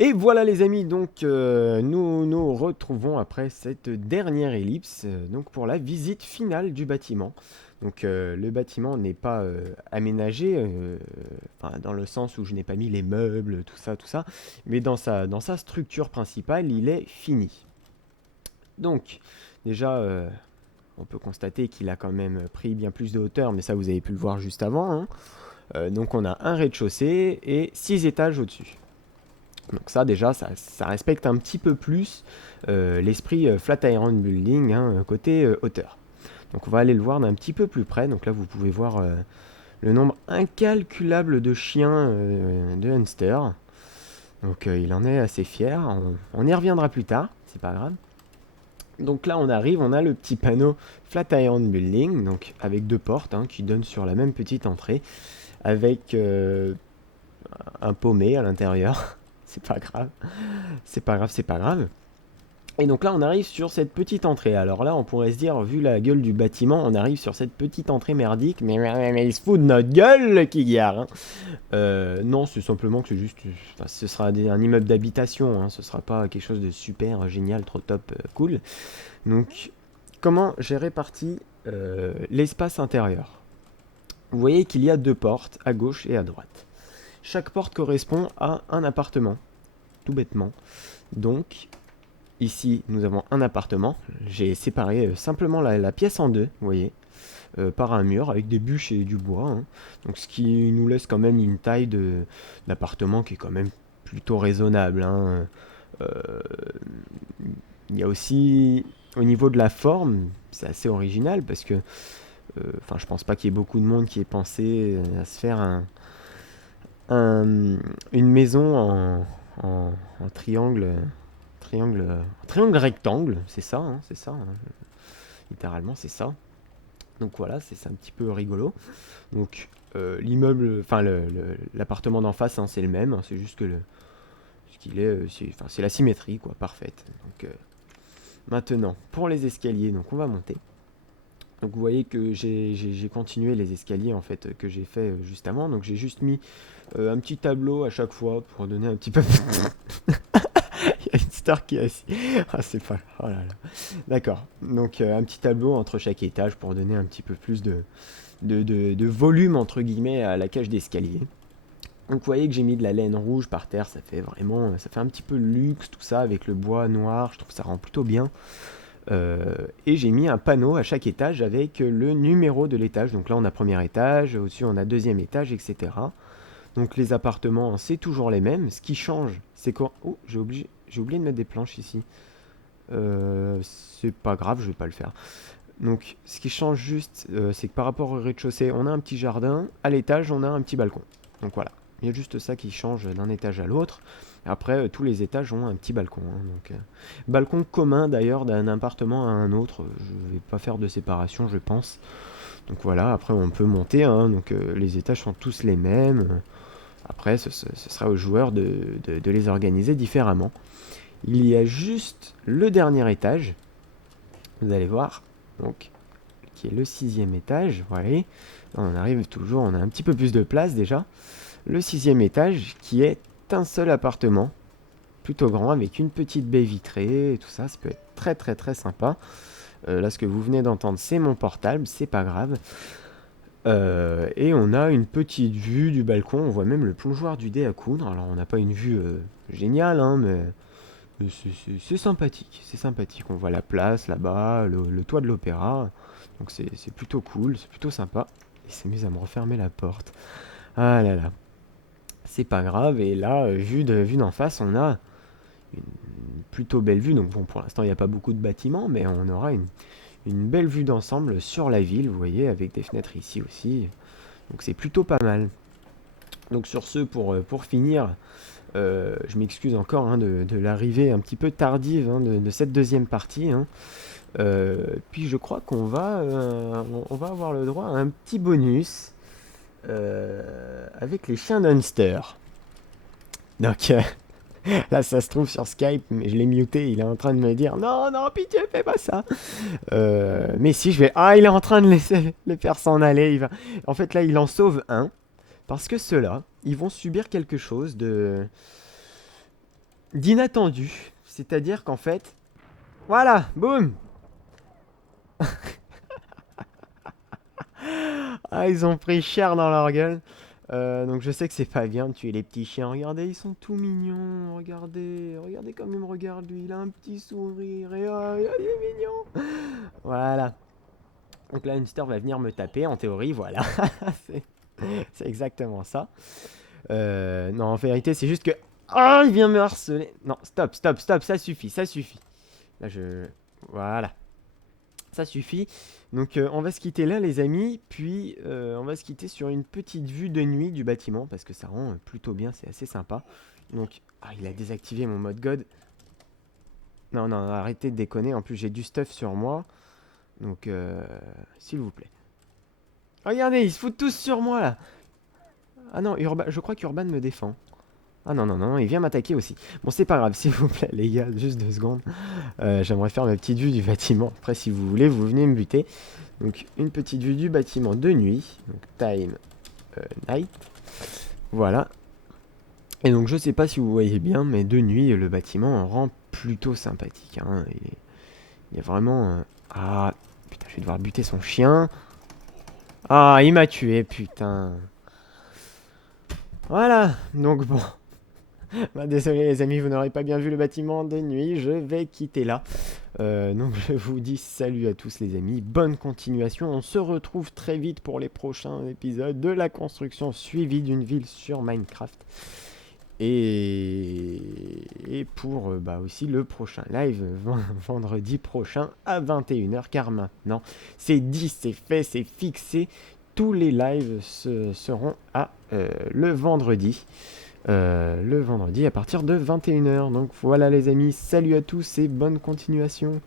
Et voilà les amis, donc nous nous retrouvons après cette dernière ellipse donc pour la visite finale du bâtiment. Donc le bâtiment n'est pas aménagé, enfin, dans le sens où je n'ai pas mis les meubles, tout ça, mais dans sa structure principale, il est fini. Donc déjà, on peut constater qu'il a quand même pris bien plus de hauteur, mais ça vous avez pu le voir juste avant, hein. Donc on a un rez-de-chaussée et 6 étages au-dessus. Donc ça déjà, ça respecte un petit peu plus l'esprit Flatiron Building, hein, côté hauteur. Donc on va aller le voir d'un petit peu plus près. Donc là vous pouvez voir le nombre incalculable de chiens de Hunster. Donc il en est assez fier. On y reviendra plus tard, c'est pas grave. Donc là on arrive, on a le petit panneau Flatiron Building, donc avec deux portes hein, qui donnent sur la même petite entrée, avec un paumé à l'intérieur. C'est pas grave. C'est pas grave, c'est pas grave. Et donc là, on arrive sur cette petite entrée. Alors là, on pourrait se dire, vu la gueule du bâtiment, on arrive sur cette petite entrée merdique. Mais il se fout de notre gueule, Kigar, hein. Non, c'est simplement que c'est juste... Enfin, ce sera un immeuble d'habitation, hein. Ce sera pas quelque chose de super génial, trop top, cool. Donc, comment j'ai réparti l'espace intérieur? Vous voyez qu'il y a deux portes, à gauche et à droite. Chaque porte correspond à un appartement, tout bêtement. Donc, ici, nous avons un appartement. J'ai séparé simplement la pièce en deux, vous voyez, par un mur avec des bûches et du bois, hein. Donc, ce qui nous laisse quand même une taille d'appartement qui est quand même plutôt raisonnable, hein. Euh, il y a aussi, au niveau de la forme, c'est assez original parce que, enfin, je pense pas qu'il y ait beaucoup de monde qui ait pensé à se faire une maison en triangle. Triangle rectangle, c'est ça, hein, c'est ça, hein. Littéralement c'est ça. Donc voilà, c'est un petit peu rigolo. Donc l'immeuble, enfin l'appartement d'en face, hein, c'est le même, hein, c'est juste que ce qu'il est, c'est la symétrie, quoi, parfaite. Donc maintenant, pour les escaliers, donc on va monter. Donc vous voyez que j'ai continué les escaliers en fait que j'ai fait juste avant. Donc j'ai juste mis un petit tableau à chaque fois pour donner un petit peu. Il y a une star qui est assise. Ah, c'est pas. Oh là là. D'accord. Donc, un petit tableau entre chaque étage pour donner un petit peu plus de volume, entre guillemets, à la cage d'escalier. Donc, vous voyez que j'ai mis de la laine rouge par terre. Ça fait vraiment. Ça fait un petit peu luxe, tout ça, avec le bois noir. Je trouve que ça rend plutôt bien. Et j'ai mis un panneau à chaque étage avec le numéro de l'étage. Donc là, on a premier étage. Au-dessus, on a deuxième étage, etc. Donc les appartements, c'est toujours les mêmes. Ce qui change, c'est quand... Oh, j'ai oublié de mettre des planches ici. C'est pas grave, je vais pas le faire. Donc ce qui change juste, c'est que par rapport au rez-de-chaussée, on a un petit jardin. À l'étage, on a un petit balcon. Donc voilà. Il y a juste ça qui change d'un étage à l'autre. Après, tous les étages ont un petit balcon, hein. Donc, balcon commun d'ailleurs d'un appartement à un autre. Je vais pas faire de séparation, je pense. Donc voilà, après on peut monter, hein. Donc les étages sont tous les mêmes. Après, ce sera aux joueurs de les organiser différemment. Il y a juste le dernier étage, vous allez voir, donc, qui est le sixième étage. Voilà. On arrive toujours, on a un petit peu plus de place déjà. Le sixième étage, qui est un seul appartement, plutôt grand, avec une petite baie vitrée et tout ça. Ça peut être très très très sympa. Là, ce que vous venez d'entendre, c'est mon portable, c'est pas grave. Et on a une petite vue du balcon, on voit même le plongeoir du dé à coudre. Alors on n'a pas une vue géniale, hein, mais c'est sympathique. C'est sympathique, on voit la place là-bas, le toit de l'opéra. Donc c'est plutôt cool, c'est plutôt sympa. Il s'amuse à me refermer la porte. Ah là là, c'est pas grave. Et là, vue d'en face, on a une plutôt belle vue. Donc bon, pour l'instant, il n'y a pas beaucoup de bâtiments, mais on aura une belle vue d'ensemble sur la ville, vous voyez, avec des fenêtres ici aussi. Donc c'est plutôt pas mal. Donc sur ce, pour finir, je m'excuse encore hein, de l'arrivée un petit peu tardive hein, de cette deuxième partie, hein. Puis je crois on va avoir le droit à un petit bonus avec les chiens d'Unster. Donc là, ça se trouve sur Skype, mais je l'ai muté. Il est en train de me dire non, non, pitié, fais pas ça. Mais si je vais, ah, il est en train de laisser les faire s'en aller. En fait, là, il en sauve un. Parce que ceux-là, ils vont subir quelque chose de... d'inattendu. C'est-à-dire qu'en fait, voilà, boum. Ah, ils ont pris cher dans leur gueule. Donc je sais que c'est pas bien de tuer les petits chiens. Regardez, ils sont tout mignons. Regardez, regardez comme il me regarde lui. Il a un petit sourire et oh, il est mignon. Voilà. Donc là, une star va venir me taper en théorie. Voilà. c'est c'est exactement ça. Non, en vérité, c'est juste que ah, il vient me harceler. Non, stop, stop, stop. Ça suffit, ça suffit. Là, voilà. Ça suffit. Donc on va se quitter là les amis, puis on va se quitter sur une petite vue de nuit du bâtiment, parce que ça rend plutôt bien, c'est assez sympa. Donc, ah il a désactivé mon mode God. Non, non, arrêtez de déconner, en plus j'ai du stuff sur moi. Donc, s'il vous plaît. Regardez, ils se foutent tous sur moi là. Ah non, je crois qu'Urban me défend. Ah non, non, non, il vient m'attaquer aussi. Bon, c'est pas grave, s'il vous plaît les gars, juste 2 secondes. J'aimerais faire ma petite vue du bâtiment. Après, si vous voulez, vous venez me buter. Donc une petite vue du bâtiment de nuit. Donc time night. Voilà. Et donc je sais pas si vous voyez bien, mais de nuit le bâtiment rend plutôt sympathique. Hein. Il y a vraiment... Ah putain, je vais devoir buter son chien. Ah, il m'a tué, putain. Voilà. Donc bon. Bah, désolé les amis, vous n'aurez pas bien vu le bâtiment de nuit. Je vais quitter là. Donc je vous dis salut à tous les amis, bonne continuation, on se retrouve très vite pour les prochains épisodes de la construction suivie d'une ville sur Minecraft. Et pour bah, aussi le prochain live vendredi prochain à 21h, car maintenant c'est dit, c'est fait, c'est fixé, tous les lives seront à le vendredi. Le vendredi à partir de 21h. Donc voilà les amis, salut à tous et bonne continuation.